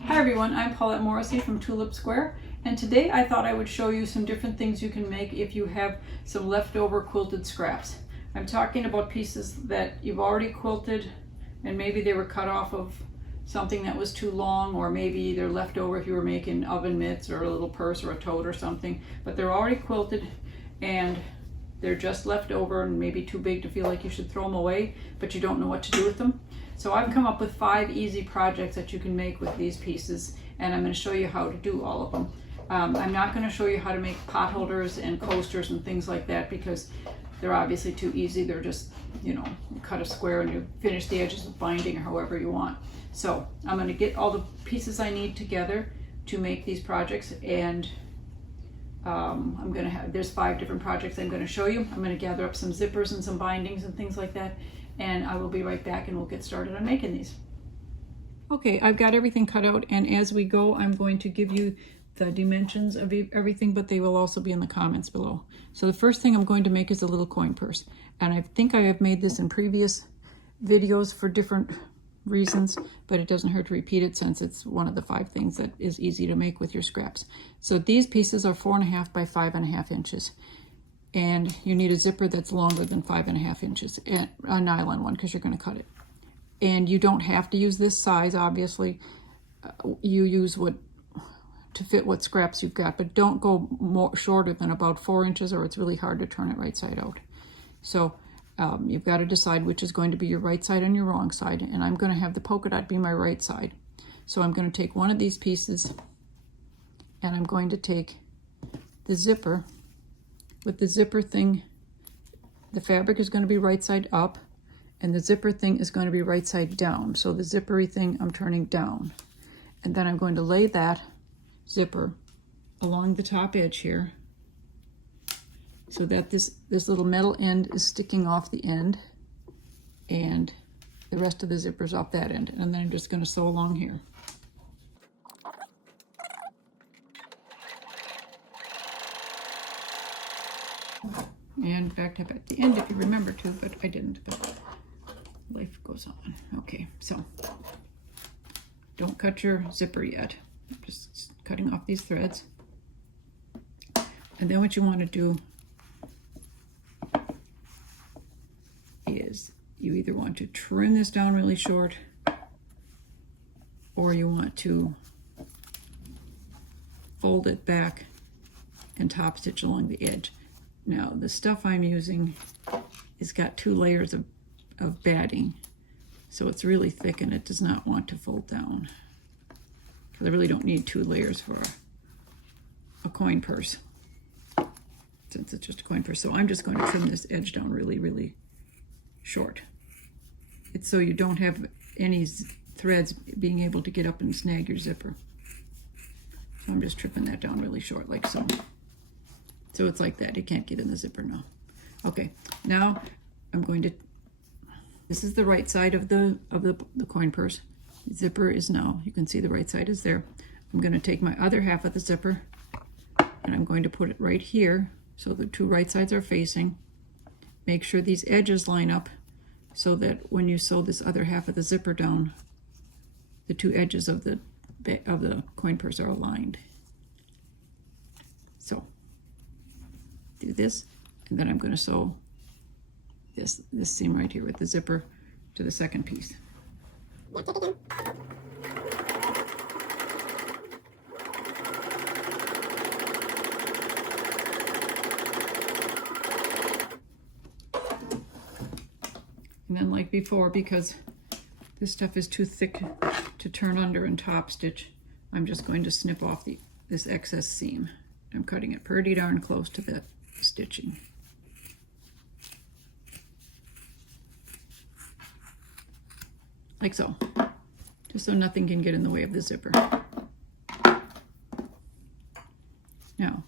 Hi everyone, I'm Paulette Morrissey from Tulip Square, and today I thought I would show you some different things you can make if you have some leftover quilted scraps. I'm talking about pieces that you've already quilted and maybe they were cut off of something that was too long, or maybe they're left over if you were making oven mitts or a little purse or a tote or something, but they're already quilted and they're just left over and maybe too big to feel like you should throw them away, but you don't know what to do with them. So I've come up with 5 easy projects that you can make with these pieces, and I'm going to show you how to do all of them. I'm not going to show you how to make pot holders and coasters and things like that because they're obviously too easy. They're just, you know, you cut a square and you finish the edges with binding or however you want. So I'm going to get all the pieces I need together to make these projects, and I'm going to have, there's 5 different projects I'm going to show you. I'm going to gather up some zippers and some bindings and things like that, and I will be right back and we'll get started on making these. Okay, I've got everything cut out, and as we go I'm going to give you the dimensions of everything, but they will also be in the comments below. So the first thing I'm going to make is a little coin purse, and I think I have made this in previous videos for different reasons, but it doesn't hurt to repeat it since it's one of the 5 things that is easy to make with your scraps. So these pieces are 4.5 by 5.5 inches, and you need a zipper that's longer than 5.5 inches, and a nylon one because you're going to cut it. And you don't have to use this size, obviously. You use what to fit what scraps you've got, but don't go more shorter than about 4 inches or it's really hard to turn it right side out. So you've got to decide which is going to be your right side and your wrong side, and I'm going to have the polka dot be my right side. So I'm going to take one of these pieces and I'm going to take the zipper. With the zipper thing, the fabric is going to be right side up and the zipper thing is going to be right side down. So the zippery thing I'm turning down, and then I'm going to lay that zipper along the top edge here so that this little metal end is sticking off the end and the rest of the zipper's off that end, and then I'm just going to sew along here. And back up at the end if you remember to, but I didn't, but life goes on. Okay, so don't cut your zipper yet, just cutting off these threads. And then what you want to do is you either want to trim this down really short or you want to fold it back and top stitch along the edge. Now the stuff I'm using has got 2 layers of batting, so it's really thick and it does not want to fold down because I really don't need 2 layers for a coin purse since it's just a coin purse. So I'm just going to trim this edge down really short. It's so you don't have any threads being able to get up and snag your zipper. So I'm just trimming that down really short like so. So it's like that, it can't get in the zipper now. Okay, now I'm going to, this is the right side of the coin purse. The zipper is now, you can see the right side is there. I'm going to take my other half of the zipper and I'm going to put it right here so the 2 right sides are facing. Make sure these edges line up so that when you sew this other half of the zipper down, the 2 edges of the coin purse are aligned. So do this, and then I'm going to sew this seam right here with the zipper to the second piece. And then like before, because this stuff is too thick to turn under and top stitch, I'm just going to snip off this excess seam. I'm cutting it pretty darn close to the stitching. Like so, just so nothing can get in the way of the zipper. Now,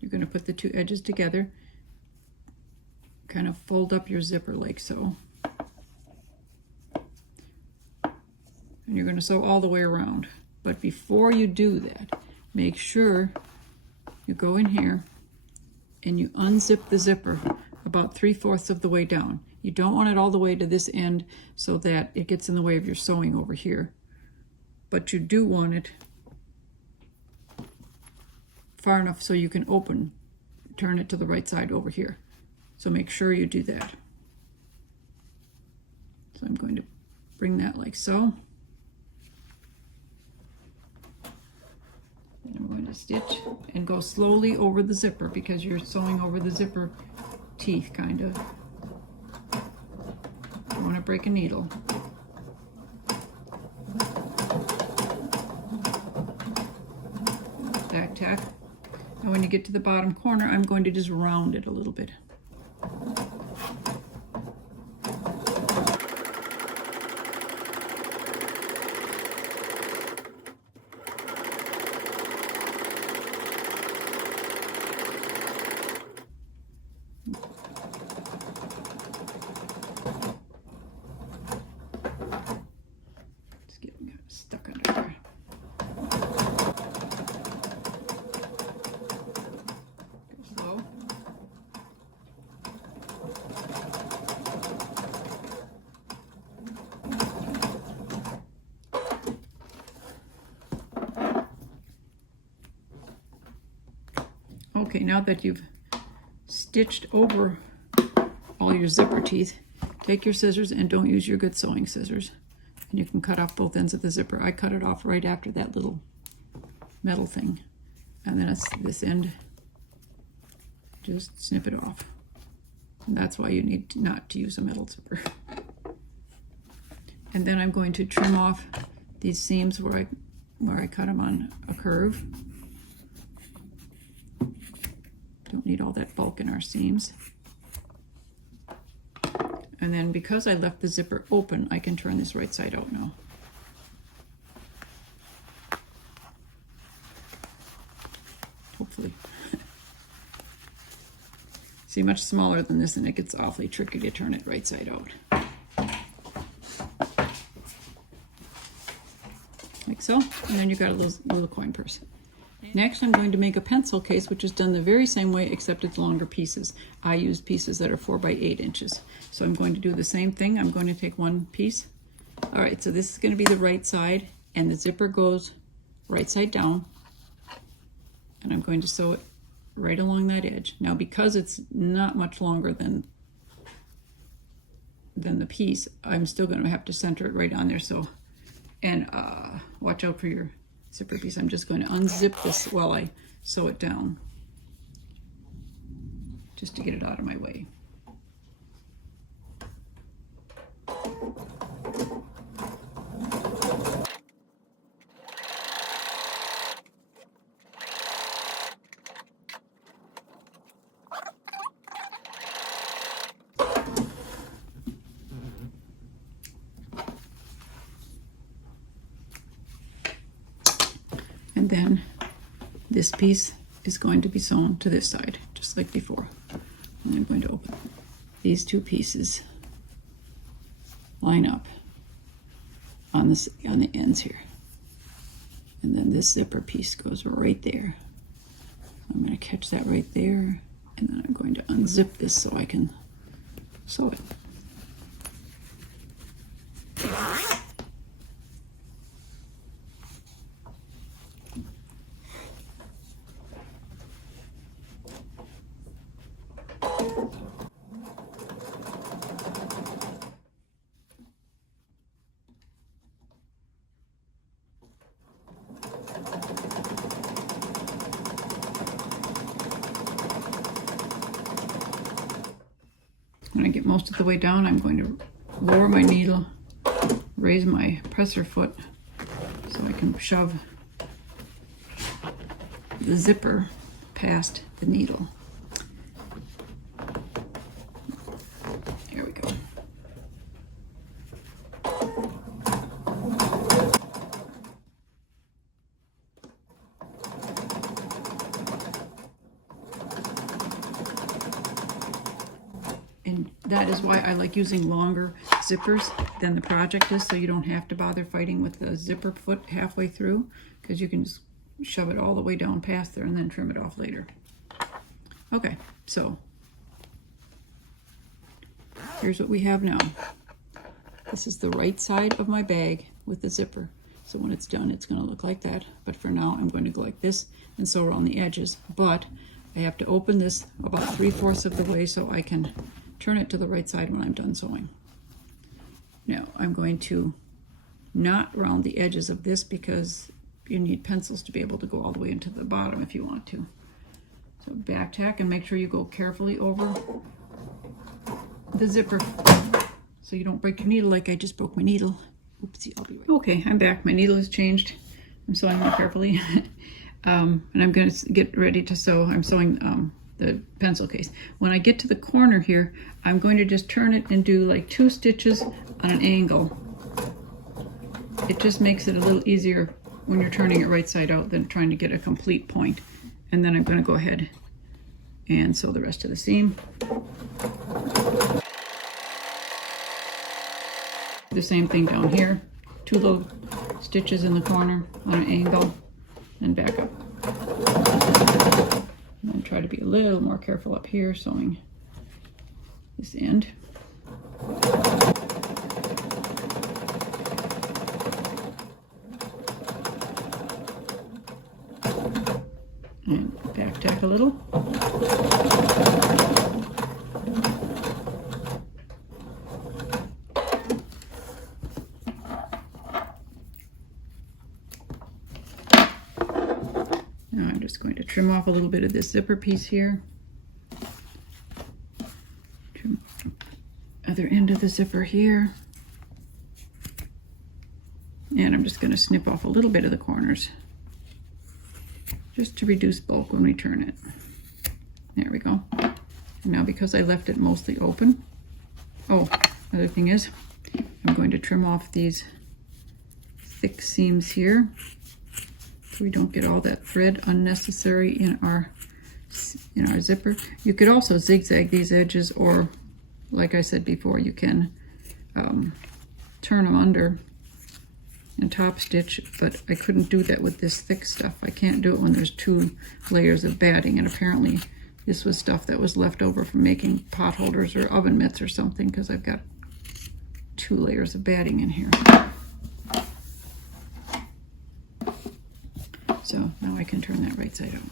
you're going to put the 2 edges together, kind of fold up your zipper like so. And you're going to sew all the way around. But before you do that, make sure you go in here and you unzip the zipper about 3/4 of the way down. You don't want it all the way to this end so that it gets in the way of your sewing over here. But you do want it far enough so you can turn it to the right side over here. So make sure you do that. So I'm going to bring that like so. And I'm going to stitch and go slowly over the zipper because you're sewing over the zipper teeth, kind of. You don't want to break a needle. Back tack. And when you get to the bottom corner, I'm going to just round it a little bit. Just getting stuck under there. Okay, now that you've stitched over all your zipper teeth, take your scissors and don't use your good sewing scissors. And you can cut off both ends of the zipper. I cut it off right after that little metal thing. And then it's this end, just snip it off. And that's why you need not to use a metal zipper. And then I'm going to trim off these seams where I cut them on a curve. Don't need all that bulk in our seams. And then because I left the zipper open, I can turn this right side out now. Hopefully. See, much smaller than this and it gets awfully tricky to turn it right side out. Like so, and then you've got a little coin purse. Next, I'm going to make a pencil case, which is done the very same way, except it's longer pieces. I used pieces that are 4 by 8 inches. So I'm going to do the same thing. I'm going to take one piece. All right, so this is going to be the right side, and the zipper goes right side down. And I'm going to sew it right along that edge. Now, because it's not much longer than the piece, I'm still going to have to center it right on there. So, and watch out for your zipper piece. I'm just going to unzip this while I sew it down, just to get it out of my way. And then this piece is going to be sewn to this side, just like before. And I'm going to open these two pieces, line up on the ends here. And then this zipper piece goes right there. I'm going to catch that right there, and then I'm going to unzip this so I can sew it. When I get most of the way down, I'm going to lower my needle, raise my presser foot so I can shove the zipper past the needle. There we go. And that is why I like using longer zippers than the project is, so you don't have to bother fighting with the zipper foot halfway through, because you can just shove it all the way down past there and then trim it off later. Okay, so here's what we have now. This is the right side of my bag with the zipper. So when it's done, it's going to look like that. But for now, I'm going to go like this and sew around the edges. But I have to open this about 3/4 of the way so I can turn it to the right side when I'm done sewing. Now, I'm going to knot around the edges of this because you need pencils to be able to go all the way into the bottom if you want to. So back tack and make sure you go carefully over the zipper so you don't break your needle like I just broke my needle. Oopsie, I'll be right back. Okay, I'm back. My needle has changed. I'm sewing more carefully. And I'm going to get ready to sew. I'm sewing the pencil case. When I get to the corner here, I'm going to just turn it and do like 2 stitches on an angle. It just makes it a little easier when you're turning it right side out than trying to get a complete point. And then I'm going to go ahead and sew the rest of the seam. The same thing down here, 2 little stitches in the corner on an angle, and back up. And then try to be a little more careful up here, sewing this end. And back tack a little. Now I'm just going to trim off a little bit of this zipper piece here. Trim other end of the zipper here. And I'm just going to snip off a little bit of the corners just to reduce bulk when we turn it. There we go. And now because I left it mostly open, oh, another thing is I'm going to trim off these thick seams here so we don't get all that thread unnecessary in our zipper. You could also zigzag these edges, or like I said before, you can turn them under and top stitch, but I couldn't do that with this thick stuff. I can't do it when there's 2 layers of batting, and apparently this was stuff that was left over from making pot holders or oven mitts or something, because I've got 2 layers of batting in here. So now I can turn that right side out.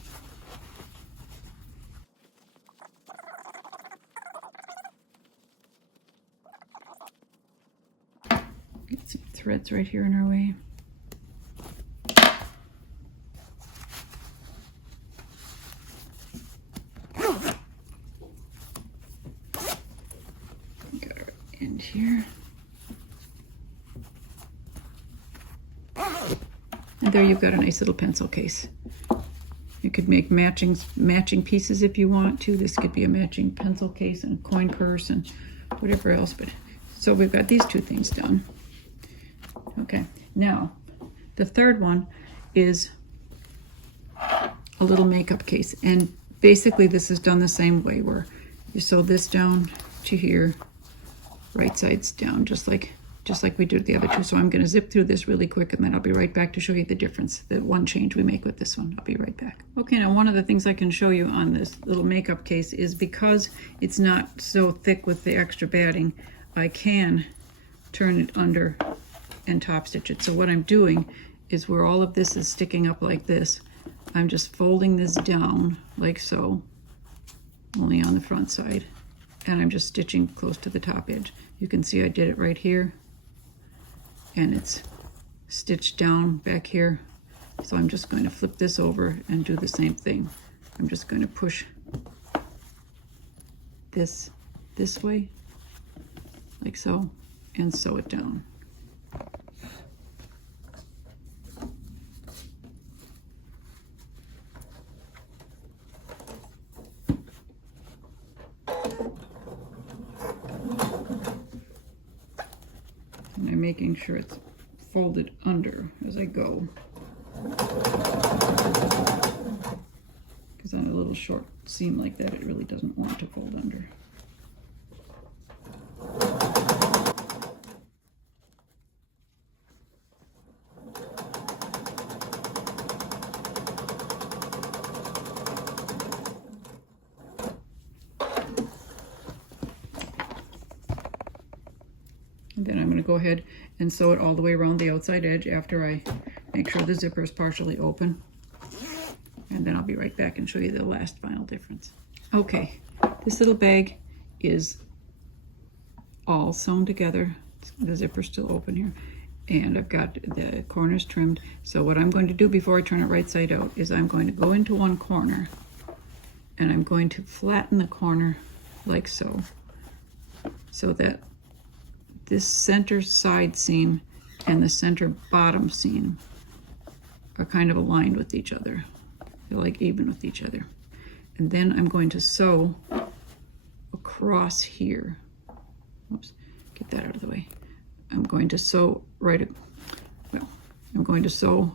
Get some threads right here in our way. Got our end here. And there you've got a nice little pencil case. You could make matching pieces if you want to. This could be a matching pencil case and coin purse and whatever else. But so we've got these 2 things done. Okay, now the third one is a little makeup case, and basically this is done the same way, where you sew this down to here, right sides down, just like we did the other 2. So I'm going to zip through this really quick, and then I'll be right back to show you the difference, the one change we make with this one. I'll be right back. Okay, now one of the things I can show you on this little makeup case is, because it's not so thick with the extra batting, I can turn it under and top stitch it. So what I'm doing is, where all of this is sticking up like this, I'm just folding this down like so, only on the front side, and I'm just stitching close to the top edge. You can see I did it right here, and it's stitched down back here. So I'm just going to flip this over and do the same thing. I'm just going to push this way, like so, and sew it down. And I'm making sure it's folded under as I go, because on a little short seam like that, it really doesn't want to fold under. And then I'm going to go ahead and sew it all the way around the outside edge after I make sure the zipper is partially open. And then I'll be right back and show you the last final difference. Okay, this little bag is all sewn together. The zipper's still open here. And I've got the corners trimmed. So what I'm going to do before I turn it right side out is I'm going to go into one corner and I'm going to flatten the corner like so, so that this center side seam and the center bottom seam are kind of aligned with each other. They're like even with each other. And then I'm going to sew across here. Oops, get that out of the way. I'm going to sew I'm going to sew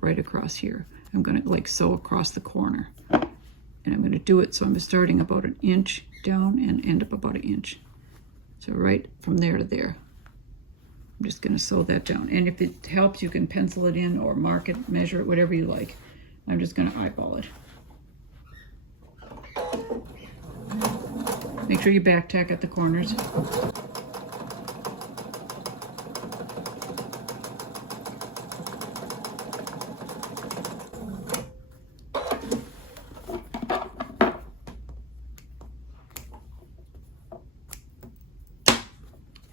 right across here. I'm going to like sew across the corner. And I'm going to do it so I'm starting about an inch down and end up about an inch. So right from there to there. I'm just going to sew that down. And if it helps, you can pencil it in or mark it, measure it, whatever you like. I'm just going to eyeball it. Make sure you back tack at the corners.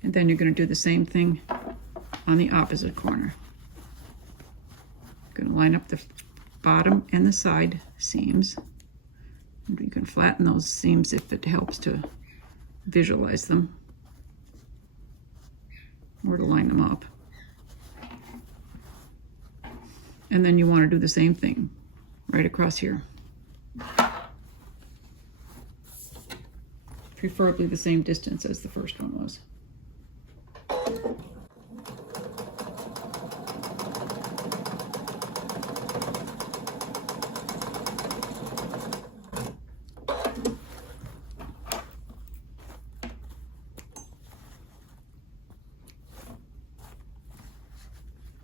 And then you're going to do the same thing on the opposite corner. You're going to line up the bottom and the side seams. And you can flatten those seams if it helps to visualize them or to line them up. And then you want to do the same thing right across here. Preferably the same distance as the first one was.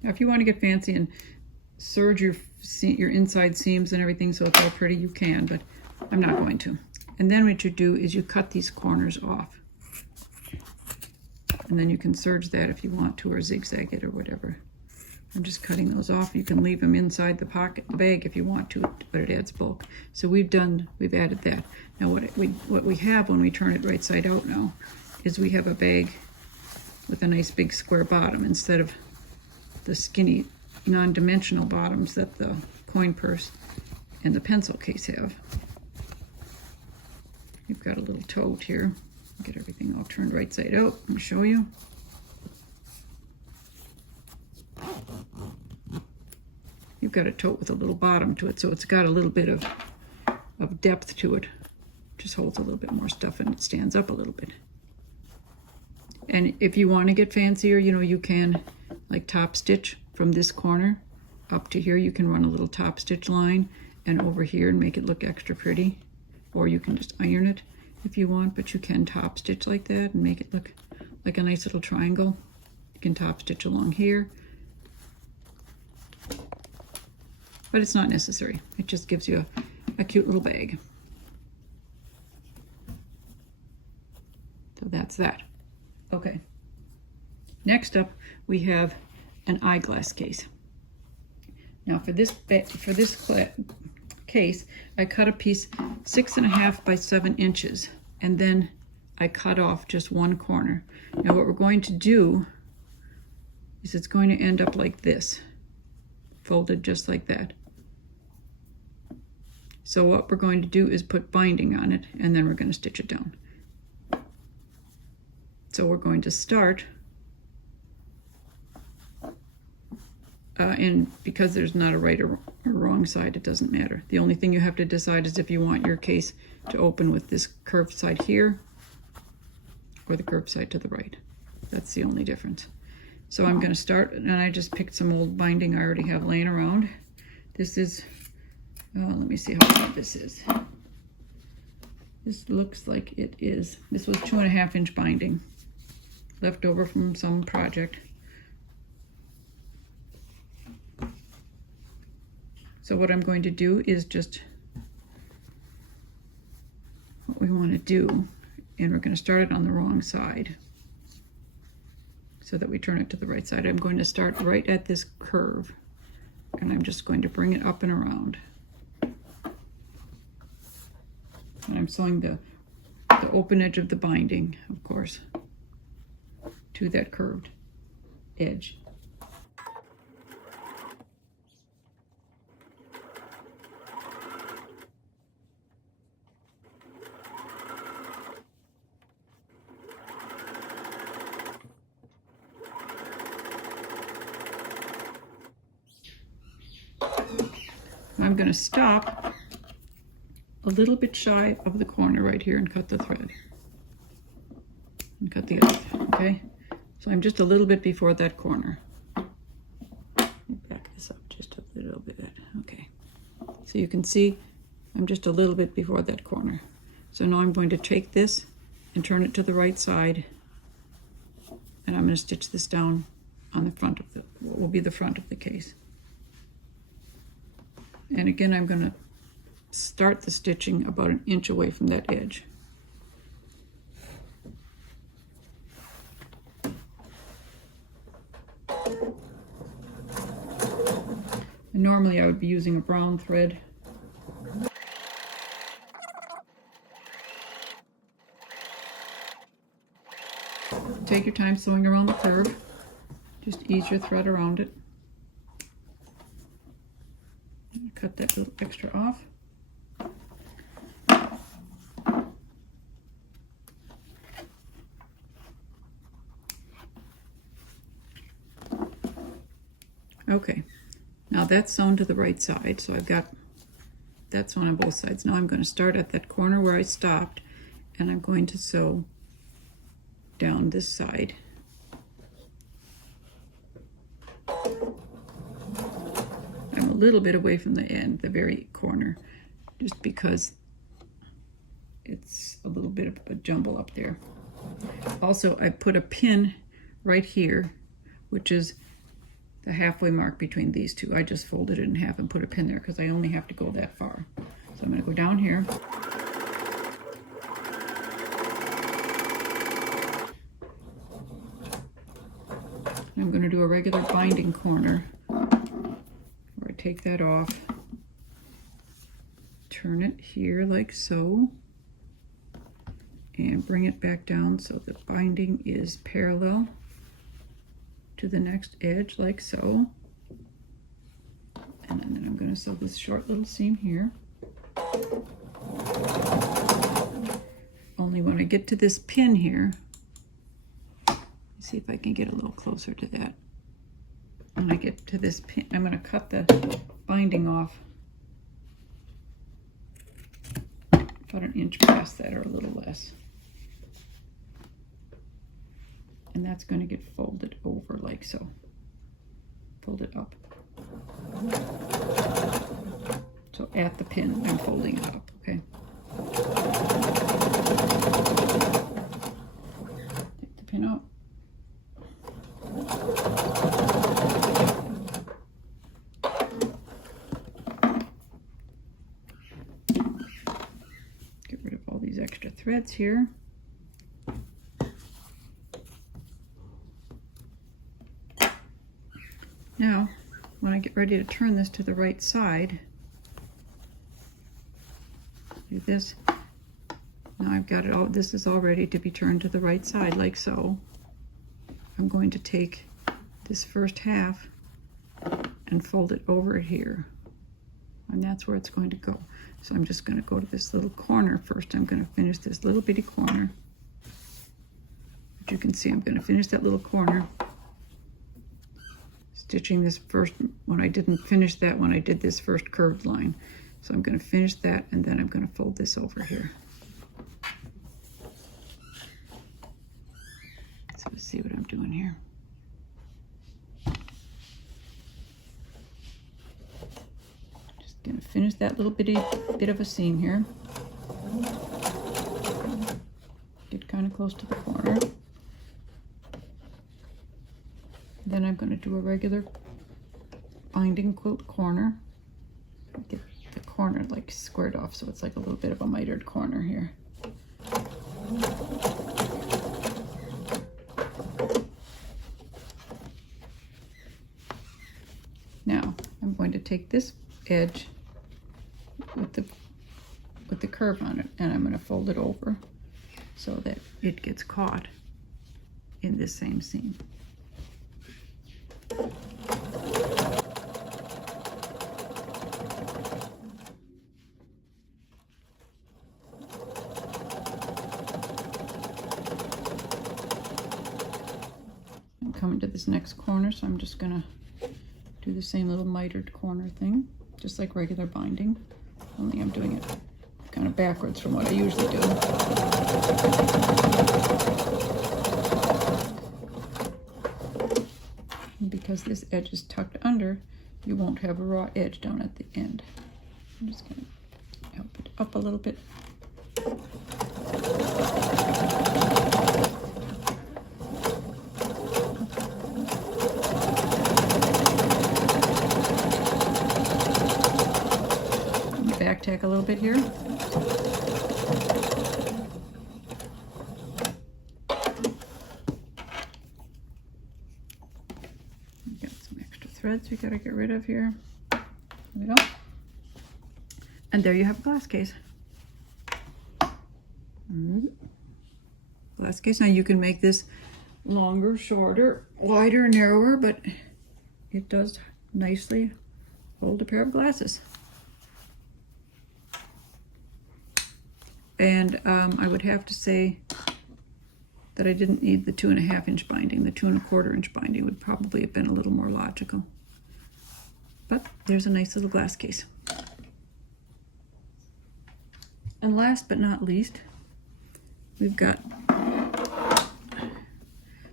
Now, if you want to get fancy and serge your inside seams and everything so it's all pretty, you can, but I'm not going to. And then what you do is you cut these corners off. And then you can serge that if you want to, or zigzag it or whatever. I'm just cutting those off. You can leave them inside the pocket, the bag if you want to, but it adds bulk. So we've added that. Now what we have when we turn it right side out now is we have a bag with a nice big square bottom instead of the skinny non-dimensional bottoms that the coin purse and the pencil case have. You've got a little tote here. Get everything all turned right side out and show you. You've got a tote with a little bottom to it, so it's got a little bit of depth to it. Just holds a little bit more stuff and it stands up a little bit. And if you want to get fancier, you know, you can like top stitch from this corner up to here. You can run a little top stitch line and over here and make it look extra pretty. Or you can just iron it if you want, but you can top stitch like that and make it look like a nice little triangle. You can top stitch along here, but it's not necessary. It just gives you a cute little bag. So that's that. Okay. Next up, we have an eyeglass case. Now for this case, I cut a piece 6.5 by 7 inches, and then I cut off just one corner. Now what we're going to do is it's going to end up like this, folded just like that. So what we're going to do is put binding on it, and then we're going to stitch it down. So we're going to start, and because there's not a right or wrong side, it doesn't matter. The only thing you have to decide is if you want your case to open with this curved side here or the curved side to the right. That's the only difference. So I'm going to start, and I just picked some old binding I already have laying around. This is, let me see how big this is. This looks like it is, this was 2.5 inch binding left over from some project. So what I'm going to do is just what we want to do, and we're going to start it on the wrong side. so that we turn it to the right side. I'm going to start right at this curve, and I'm just going to bring it up and around. And I'm sewing the open edge of the binding, of course, to that curved edge. I'm going to stop a little bit shy of the corner right here and cut the thread. And cut the other, okay? So I'm just a little bit before that corner. Back this up just a little bit, okay. So you can see I'm just a little bit before that corner. So now I'm going to take this and turn it to the right side, and I'm going to stitch this down on the front of what will be the front of the case. And again, I'm going to start the stitching about an inch away from that edge. And normally I would be using a brown thread. Take your time sewing around the curve. Just ease your thread around it. Cut that little extra off. Okay, now that's sewn to the right side, so I've got that sewn on both sides. Now I'm going to start at that corner where I stopped, and I'm going to sew down this side. I'm a little bit away from the end, the very corner, just because it's a little bit of a jumble up there. Also, I put a pin right here, which is the halfway mark between these two. I just folded it in half and put a pin there because I only have to go that far. So I'm going to go down here. I'm going to do a regular binding corner where I take that off, turn it here like so, and bring it back down so the binding is parallel to the next edge like so. And then I'm going to sew this short little seam here. Only when I get to this pin here, see if I can get a little closer to that. When I get to this pin, I'm going to cut the binding off about an inch past that or a little less. And that's going to get folded over like so. Fold it up. So at the pin, I'm folding it up, okay? Take the pin out. Get rid of all these extra threads here. Now, when I get ready to turn this to the right side, do this. Now I've got it all, this is all ready to be turned to the right side like so. I'm going to take this first half and fold it over here. And that's where it's going to go. So I'm just going to go to this little corner first. I'm going to finish this little bitty corner. But you can see I'm going to finish that little corner. Stitching this first, when I didn't finish that when I did this first curved line. So I'm going to finish that, and then I'm going to fold this over here. So let's see what I'm doing here. Just going to finish that little bit of a seam here. Get kind of close to the corner. Then I'm going to do a regular binding quilt corner. Get the corner like squared off so it's like a little bit of a mitered corner here. take this edge with the curve on it, and I'm going to fold it over so that it gets caught in this same seam. I'm coming to this next corner, so I'm just going to do the same little mitered corner thing, just like regular binding, only I'm doing it kind of backwards from what I usually do. And because this edge is tucked under, you won't have a raw edge down at the end. I'm just going to help it up a little bit. Back tack a little bit here. Got some extra threads we gotta get rid of here. There we go. And there you have a glass case. Glass case. Now you can make this longer, shorter, wider, narrower, but it does nicely hold a pair of glasses. And I would have to say that I didn't need the 2.5 inch binding. The 2.25 inch binding would probably have been a little more logical. But there's a nice little glass case. And last but not least, we've got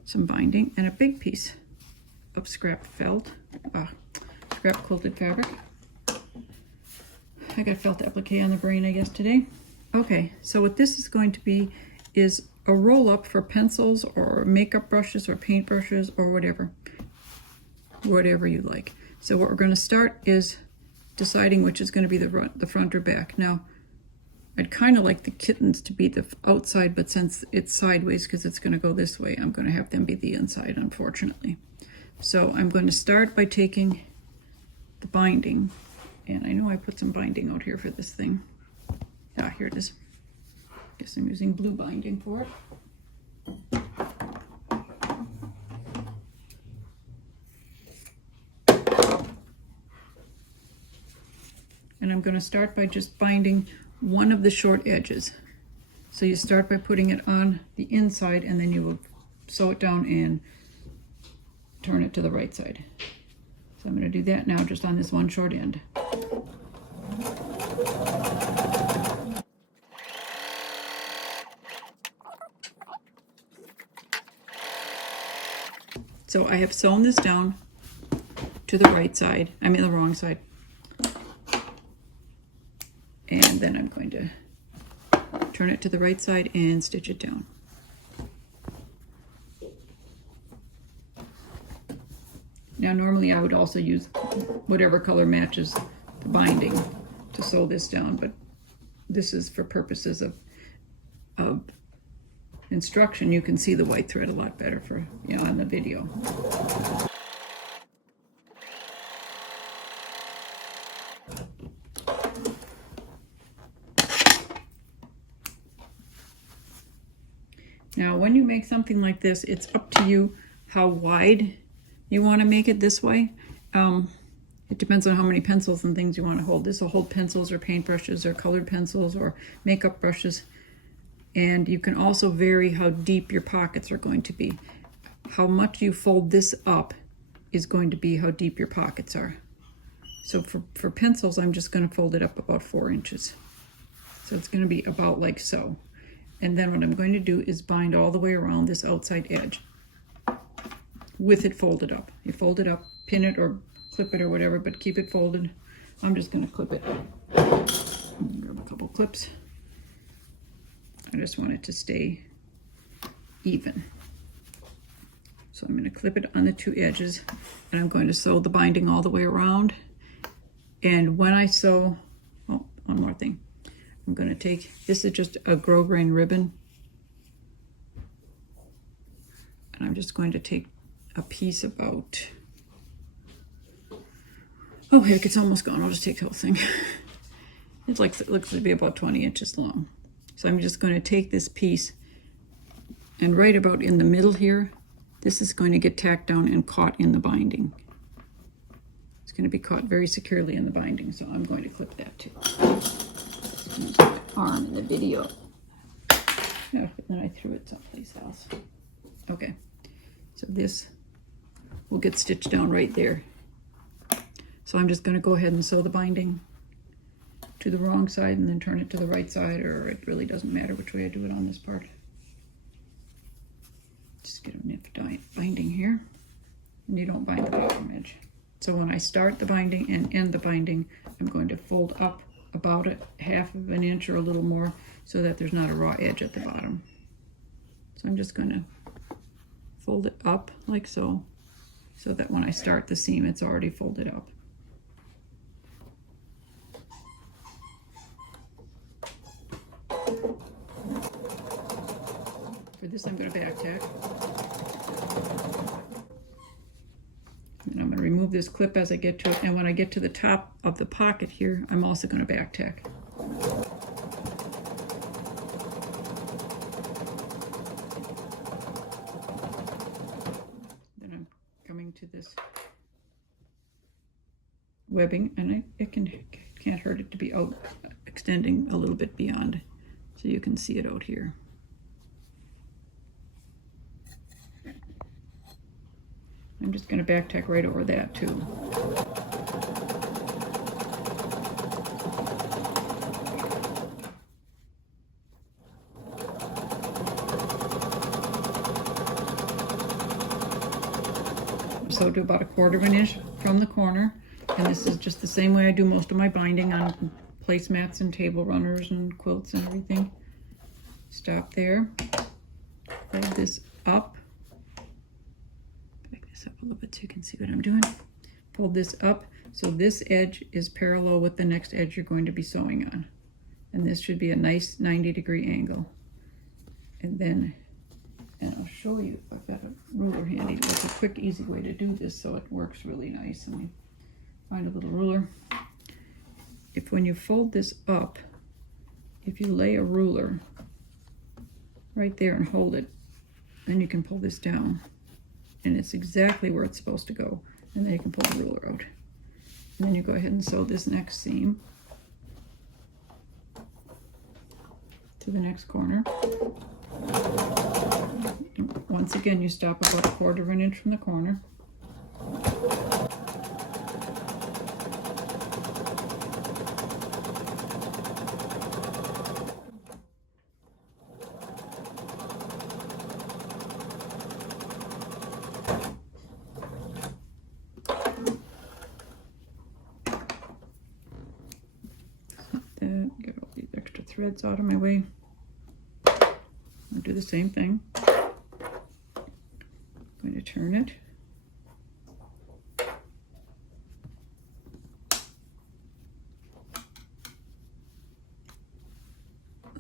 some binding and a big piece of scrap felt, scrap quilted fabric. I got felt applique on the brain, I guess, today. Okay, so what this is going to be is a roll-up for pencils or makeup brushes or paint brushes or whatever you like. So what we're going to start is deciding which is going to be the front or back. Now, I'd kind of like the kittens to be the outside, but since it's sideways because it's going to go this way, I'm going to have them be the inside, unfortunately. So I'm going to start by taking the binding, and I know I put some binding out here for this thing. Ah, here it is. Guess I'm using blue binding for it. And I'm going to start by just binding one of the short edges. So you start by putting it on the inside, and then you will sew it down and turn it to the right side. So I'm going to do that now just on this one short end. So I have sewn this down to the right side, I mean the wrong side. And then I'm going to turn it to the right side and stitch it down. Now normally I would also use whatever color matches the binding to sew this down, but this is for purposes of instruction. You can see the white thread a lot better for, you know, on the video. Now when you make something like this, it's up to you how wide you want to make it this way. It depends on how many pencils and things you want to hold. This will hold pencils or paintbrushes or colored pencils or makeup brushes. And you can also vary how deep your pockets are going to be. How much you fold this up is going to be how deep your pockets are. So for pencils, I'm just going to fold it up about 4 inches. So it's going to be about like so. And then what I'm going to do is bind all the way around this outside edge with it folded up. You fold it up, pin it or clip it or whatever, but keep it folded. I'm just going to clip it. Grab a couple clips. I just want it to stay even. So I'm going to clip it on the 2 edges, and I'm going to sew the binding all the way around. And when I sew, oh, one more thing. I'm going to take, this is just a Grosgrain ribbon, and I'm just going to take a piece about Oh heck, it's almost gone. I'll just take the whole thing. It looks to be about 20 inches long. So I'm just going to take this piece and right about in the middle here, this is going to get tacked down and caught in the binding. It's going to be caught very securely in the binding, so I'm going to clip that too. Use my arm in the video. No, then I threw it someplace else. Okay, so this will get stitched down right there. So I'm just going to go ahead and sew the binding to the wrong side and then turn it to the right side, or it really doesn't matter which way I do it on this part. Just get a nip binding here, and you don't bind the bottom edge. So when I start the binding and end the binding, I'm going to fold up about a half of an inch or a little more so that there's not a raw edge at the bottom. So I'm just going to fold it up like so, so that when I start the seam, it's already folded up. For this, I'm going to back tack. And I'm going to remove this clip as I get to it, and when I get to the top of the pocket here, I'm also going to back tack. Then I'm coming to this webbing, and it can't hurt it to be out, extending a little bit beyond, so you can see it out here. I'm just going to back tack right over that too. So to about 1/4 of an inch from the corner, and this is just the same way I do most of my binding on placemats and table runners and quilts and everything. Stop there, fold this up. Up a little bit so you can see what I'm doing. Fold this up so this edge is parallel with the next edge you're going to be sewing on, and this should be a nice 90-degree angle. And I'll show you, I've got a ruler handy. It's a quick, easy way to do this so it works really nice. Let me find a little ruler. When you fold this up, if you lay a ruler right there and hold it, then you can pull this down. And it's exactly where it's supposed to go. And then you can pull the ruler out. And then you go ahead and sew this next seam to the next corner. Once again, you stop about 1/4 of an inch from the corner. Get all these extra threads out of my way. I'll do the same thing. I'm going to turn it.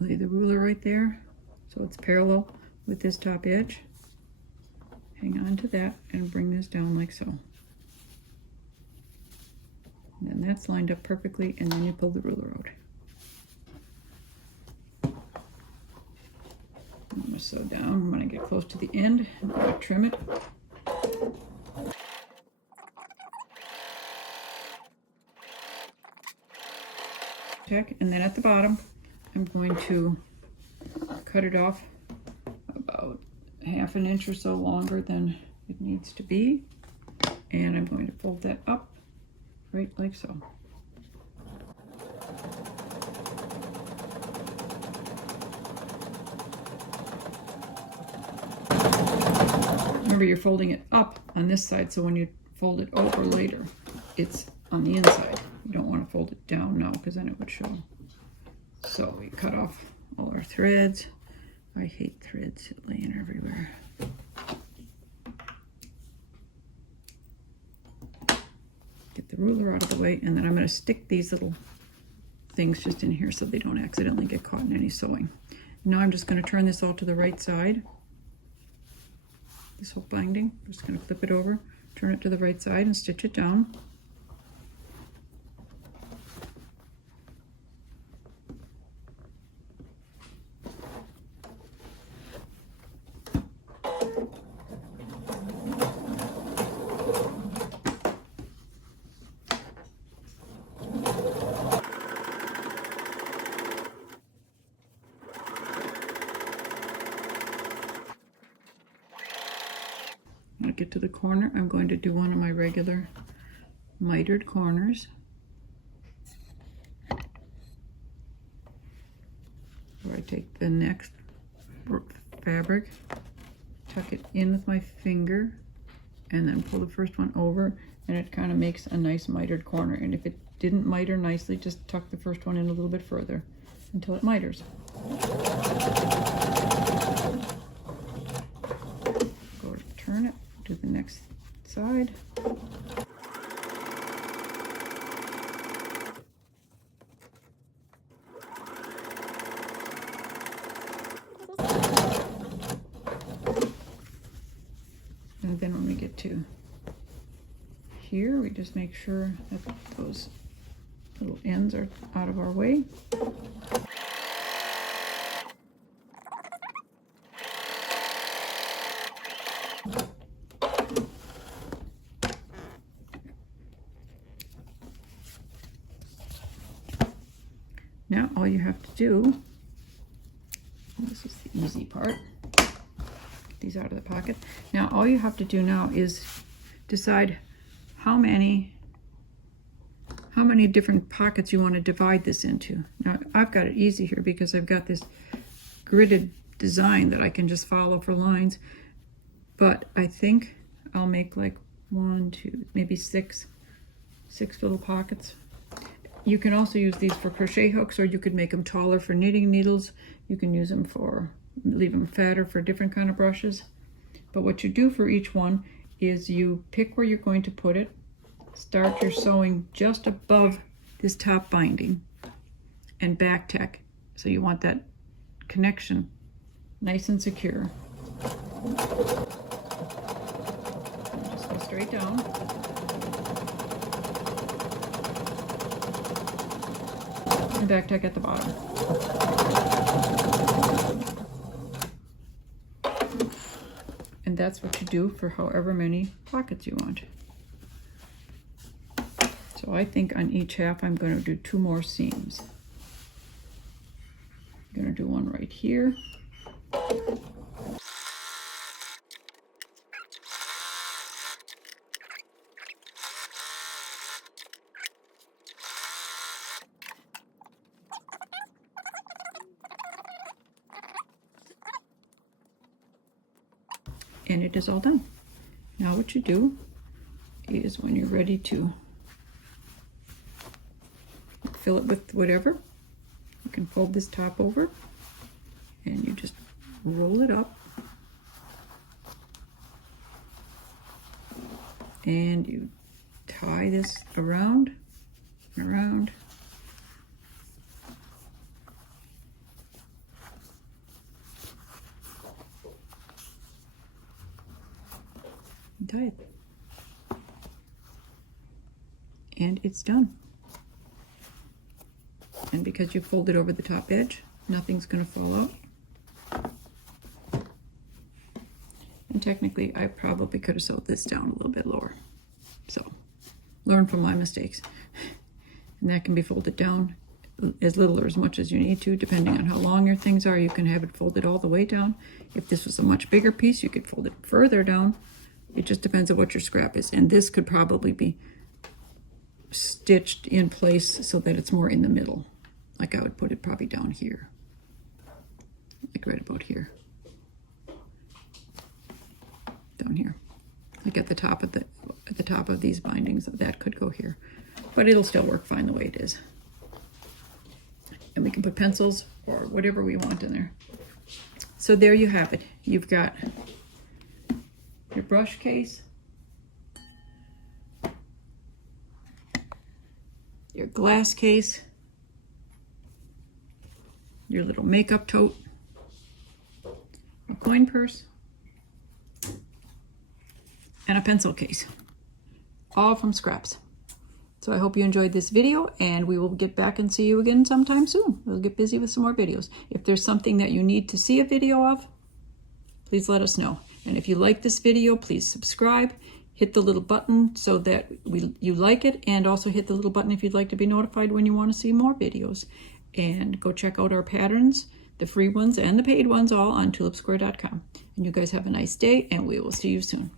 Lay the ruler right there so it's parallel with this top edge. Hang on to that and bring this down like so. And then that's lined up perfectly, and then you pull the ruler out. I'm going to sew down. When I get close to the end, I'm going to trim it. Check, and then at the bottom, I'm going to cut it off about 1/2 an inch or so longer than it needs to be, and I'm going to fold that up right like so. Remember, you're folding it up on this side, so when you fold it over later, it's on the inside. You don't want to fold it down now because then it would show. So we cut off all our threads. I hate threads laying everywhere. Get the ruler out of the way, and then I'm going to stick these little things just in here so they don't accidentally get caught in any sewing. Now I'm just going to turn this all to the right side. This whole binding, I'm just going to flip it over, turn it to the right side and stitch it down. When I get to the corner, I'm going to do one of my regular mitered corners. Where I take the next fabric, tuck it in with my finger, and then pull the first one over, and it kind of makes a nice mitered corner. And if it didn't miter nicely, just tuck the first one in a little bit further until it miters. Go to turn it to the next side. And then when we get to here, we just make sure that those little ends are out of our way. Now all you have to do, this is the easy part, get these out of the pocket. Now all you have to do now is decide how many different pockets you want to divide this into. Now I've got it easy here because I've got this gridded design that I can just follow for lines, but I think I'll make like 1, 2, maybe six little pockets. You can also use these for crochet hooks, or you could make them taller for knitting needles. You can use them for, leave them fatter for different kind of brushes. But what you do for each one is you pick where you're going to put it, start your sewing just above this top binding, and back tack. So you want that connection nice and secure. Just go straight down. And back tack at the bottom. And that's what you do for however many pockets you want. So I think on each half I'm going to do 2 more seams. I'm going to do one right here. And it is all done. Now what you do is when you're ready to fill it with whatever, you can fold this top over and you just roll it up and you tie this around and around. Tie it. And it's done. And because you fold it over the top edge, nothing's going to fall out. And technically, I probably could have sewed this down a little bit lower. So, learn from my mistakes. And that can be folded down as little or as much as you need to, depending on how long your things are. You can have it folded all the way down. If this was a much bigger piece, you could fold it further down. It just depends on what your scrap is. And this could probably be stitched in place so that it's more in the middle. Like I would put it probably down here. Like right about here. Down here. Like at the top of these bindings, that could go here. But it'll still work fine the way it is. And we can put pencils or whatever we want in there. So there you have it. You've got your brush case, your glass case, your little makeup tote, your coin purse, and a pencil case, all from scraps. So I hope you enjoyed this video, and we will get back and see you again sometime soon. We'll get busy with some more videos. If there's something that you need to see a video of, please let us know. And if you like this video, please subscribe, hit the little button so that you like it, and also hit the little button if you'd like to be notified when you want to see more videos. And go check out our patterns, the free ones and the paid ones, all on tulipsquare.com. And you guys have a nice day, and we will see you soon.